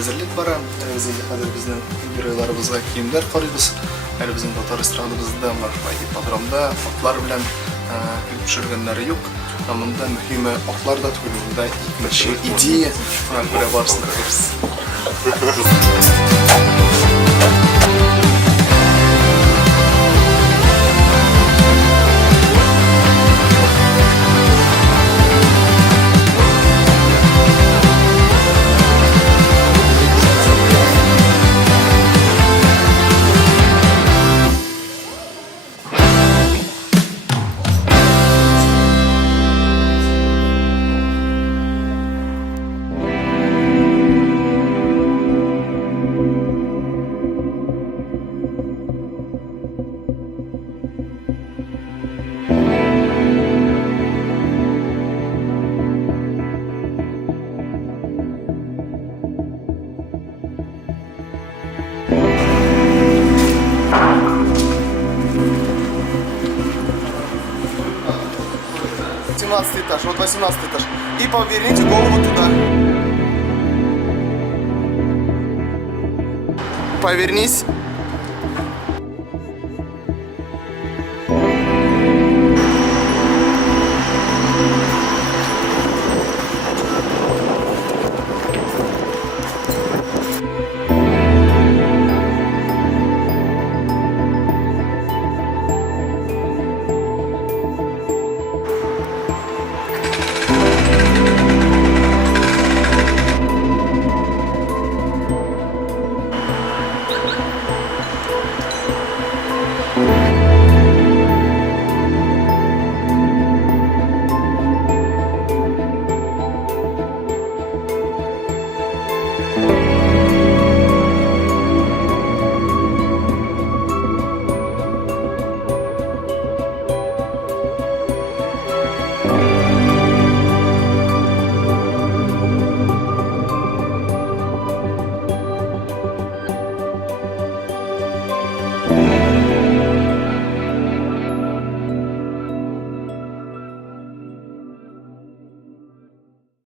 әзерлек бара. Без инде хәзер безнең геройларыбызга киемнәр карыйбыз. Әле безнең татар эстрадыбызда ипподромда атлар белән клип төшергәннәре юк. Монда мөһиме атлар да түгел, монда икенче идея. Шуңа күрә барысын да күрерсез. Этаж, вот 18 этаж. И поверните голову туда. Повернись.